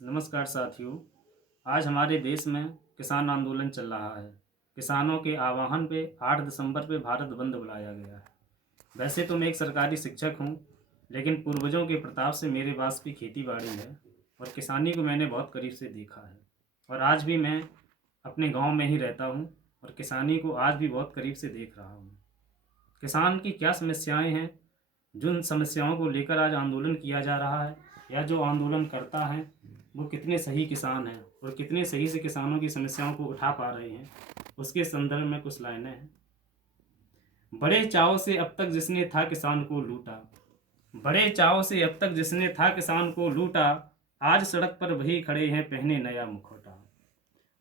नमस्कार साथियों। आज हमारे देश में किसान आंदोलन चल रहा है। किसानों के आह्वान पे 8 दिसंबर पे भारत बंद बुलाया गया है। वैसे तो मैं एक सरकारी शिक्षक हूँ, लेकिन पूर्वजों के प्रताप से मेरे पास भी खेती बाड़ी है और किसानी को मैंने बहुत करीब से देखा है। और आज भी मैं अपने गांव में ही रहता हूँ और किसानी को आज भी बहुत करीब से देख रहा हूँ। किसान की क्या समस्याएं हैं, जिन समस्याओं को लेकर आज आंदोलन किया जा रहा है, या जो आंदोलन करता है वो कितने सही किसान हैं और कितने सही से किसानों की समस्याओं को उठा पा रहे हैं, उसके संदर्भ में कुछ लाइनें हैं। बड़े चाव से अब तक जिसने था किसान को लूटा, बड़े चाव से अब तक जिसने था किसान को लूटा, आज सड़क पर वही खड़े हैं पहने नया मुखौटा।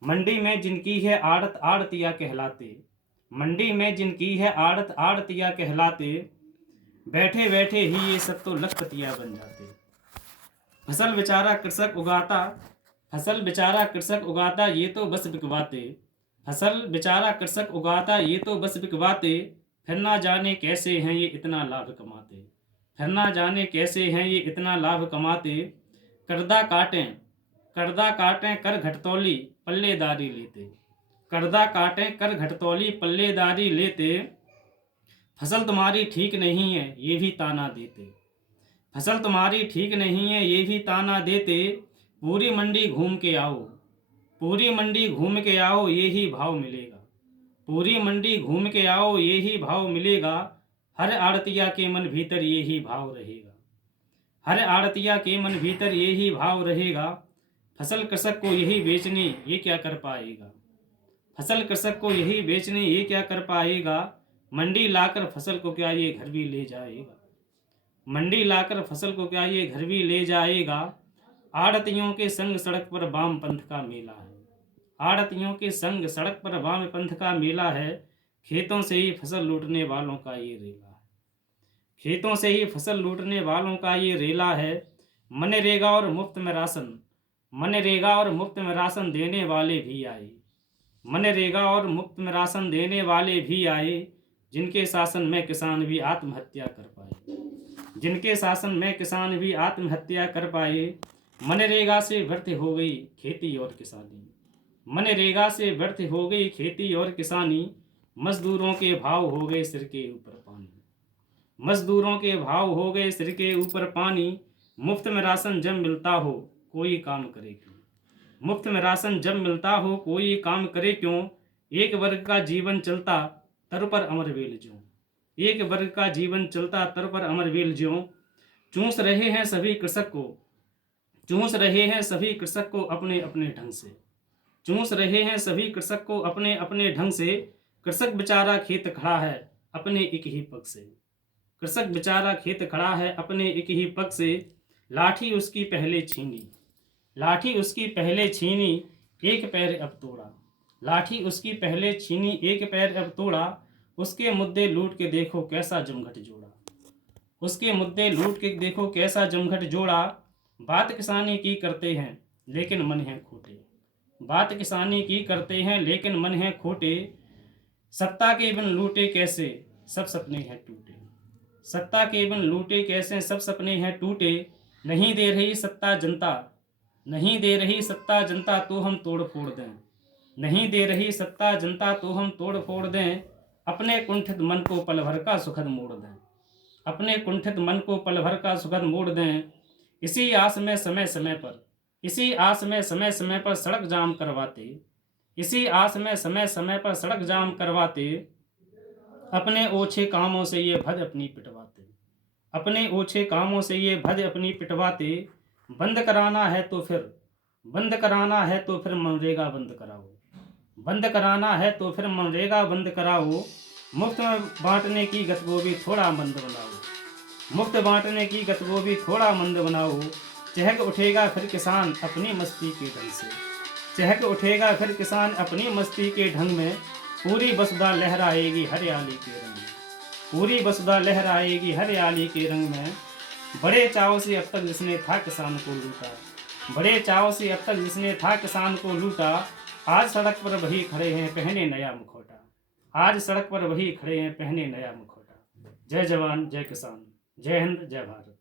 मंडी में जिनकी है आड़त आड़तिया कहलाते, मंडी में जिनकी है आड़त आड़तिया कहलाते, बैठे बैठे ही ये सब तो लखपतिया बन जाते। फसल बेचारा कृषक उगाता, फसल बेचारा कृषक उगाता ये तो बस बिकवाते, फसल बेचारा कृषक उगाता ये तो बस बिकवाते, फिर ना जाने कैसे हैं ये इतना लाभ कमाते, फिर ना जाने कैसे हैं ये इतना लाभ कमाते। कर्दा काटें, कर्दा काटें कर घटतौली पल्लेदारी लेते, कर्दा काटें कर घटतौली पल्लेदारी लेते, फसल तुम्हारी ठीक नहीं है ये भी ताना देते, फसल तुम्हारी ठीक नहीं है ये भी ताना देते, पूरी मंडी घूम के आओ, पूरी मंडी घूम के आओ ये ही भाव मिलेगा, पूरी मंडी घूम के आओ ये ही भाव मिलेगा, हर आड़तिया के मन भीतर ये ही भाव रहेगा, हर आड़तिया के मन भीतर ये ही भाव रहेगा। फसल कृषक को यही बेचने ये क्या कर पाएगा, फसल कृषक को यही बेचने ये क्या कर पाएगा, मंडी लाकर फसल को क्या ये घर भी ले जाएगा, मंडी लाकर फसल को क्या ये घर भी ले जाएगा। आड़तियों के संग सड़क पर वाम पंथ का मेला है, आड़तियों के संग सड़क पर वाम पंथ का मेला है, खेतों से ही फसल लूटने वालों का ये रेला है, खेतों से ही फसल लूटने वालों का ये रेला है। मनरेगा और मुफ्त में राशन, मनरेगा और मुफ्त में राशन देने वाले भी आए, मनरेगा और मुफ्त में राशन देने वाले भी आए, जिनके शासन में किसान भी आत्महत्या कर पाए, जिनके शासन में किसान भी आत्महत्या कर पाए। मनरेगा से व्यर्थ हो गई खेती और किसानी, मनरेगा से व्यर्थ हो गई खेती और किसानी, मजदूरों के भाव हो गए सिर के ऊपर पानी, मजदूरों के भाव हो गए सिर के ऊपर पानी। मुफ्त में राशन जब मिलता हो कोई काम करे क्यों, मुफ्त में राशन जब मिलता हो कोई काम करे क्यों, एक वर्ग का जीवन चलता तर पर अमरवेल ज्यों, एक वर्ग का जीवन चलता तर पर अमरवेल ज्यों। चूस रहे हैं सभी कृषक को, चूस रहे हैं सभी कृषक को अपने अपने ढंग से, चूस रहे हैं सभी कृषक को अपने अपने ढंग से। कृषक बेचारा खेत खड़ा है अपने एक ही पग से, कृषक बेचारा खेत खड़ा है अपने एक ही पग से, लाठी उसकी पहले छीनी, लाठी उसकी पहले छीनी, एक पैर अब तोड़ा, लाठी उसकी पहले छीनी एक पैर अब तोड़ा, उसके मुद्दे लूट के देखो कैसा जमघट जोड़ा, उसके मुद्दे लूट के देखो कैसा जमघट जोड़ा। बात किसानी की करते हैं लेकिन मन है खोटे, बात किसानी की करते हैं लेकिन मन है खोटे, सत्ता के बिन लूटे कैसे सब सपने हैं टूटे, सत्ता के बिन लूटे कैसे सब सपने हैं टूटे। नहीं दे रही सत्ता जनता, नहीं दे रही सत्ता जनता तो हम तोड़ फोड़ दें, नहीं दे रही सत्ता जनता तो हम तोड़ फोड़ दें, अपने कुंठित मन को पल भर का सुखद मोड़ दें, अपने कुंठित मन को पल भर का सुखद मोड़ दें। इसी आस में समय समय पर, इसी आस में समय समय पर सड़क जाम करवाते, इसी आस में समय समय पर सड़क जाम करवाते, अपने ओछे कामों से ये भद अपनी पिटवाते, अपने ओछे कामों से ये भद अपनी पिटवाते। बंद कराना है तो फिर, बंद कराना है तो फिर मनरेगा बंद कराओ, बंद कराना है तो फिर मनरेगा बंद कराओ। मुफ्त में बांटने की गत को भी थोड़ा मंद बनाओ, मुफ्त बांटने की गत को भी थोड़ा मंद बनाओ। चहक उठेगा फिर किसान अपनी मस्ती के ढंग से, चहक उठेगा फिर किसान अपनी मस्ती के ढंग में, पूरी वसुधा लहराएगी हरियाली के रंग में, पूरी वसुधा लहराएगी हरियाली के रंग में। बड़े चाव से अब तक जिसने था किसान को लूटा, बड़े चाव से अब तक जिसने था किसान को लूटा, आज सड़क पर वही खड़े हैं पहने नया मुखौटा, आज सड़क पर वही खड़े हैं पहने नया मुखौटा। जय जवान जय किसान, जय हिंद जय भारत।